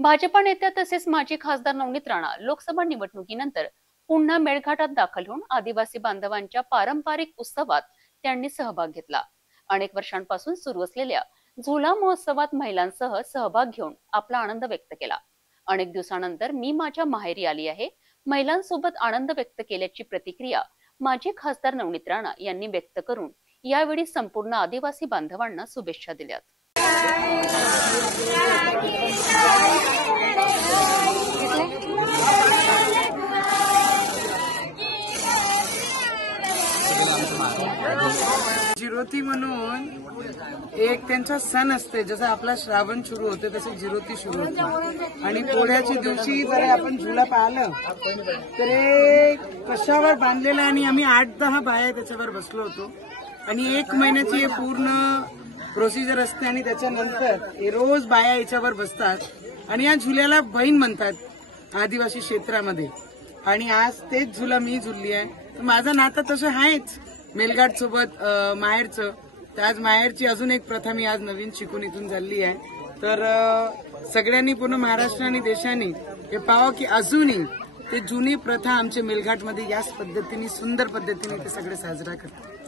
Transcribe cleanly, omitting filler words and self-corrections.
भाजपा नेत्या तसेच माजी खासदार नवनीत राणा लोकसभा निवडणुकीनंतर पुन्हा मेळघाटात दाखल होऊन आदिवासी बांधवांच्या पारंपरिक उत्सवात त्यांनी सहभाग घेतला। अनेक वर्षांपासून सुरू असलेल्या झुला महोत्सवात महिलांसह सहभाग घेऊन आपला आनंद व्यक्त केला। अनेक दिवसानंतर मी माझ्या माहेरी आली आहे, महिलांसोबत आनंद व्यक्त केल्याची प्रतिक्रिया माजी खासदार नवनीत राणा यांनी व्यक्त करून यावेळी संपूर्ण आदिवासी बांधवांना शुभेच्छा दिल्यात। जिरोती म्हणून एक त्यांचा सण असते, जसं आपला श्रावण सुरू होते तसे जिरोती सुरू होते। आणि पोळ्याच्या दिवशी जर आपण झुला पाहिलं तर कशावर बांधलेला, आणि आम्ही 8-10 बाया त्याच्यावर बसलो होतो। आणि 1 महिन्याची हे पूर्ण प्रोसिजर असते, आणि त्याच्यानंतर रोज बाया याच्यावर बसतात आणि या झुल्याला बहीण म्हणतात आदिवासी क्षेत्रामध्ये। आणि आज तेच झुला मी झुलली आहे, तर माझं नातं तसं आहेच मेळघाट सोबत माहेरचं। तर आज माहेरची अजून एक प्रथा मी आज नवीन शिकून इथून झाली आहे। तर सगळ्यांनी पूर्ण महाराष्ट्र आणि देशाने हे पाहावं की अजूनही ते जुनी प्रथा आमच्या मेळघाटमध्ये याच पद्धतीने सुंदर पद्धतीने ते सगळे साजरा करतात।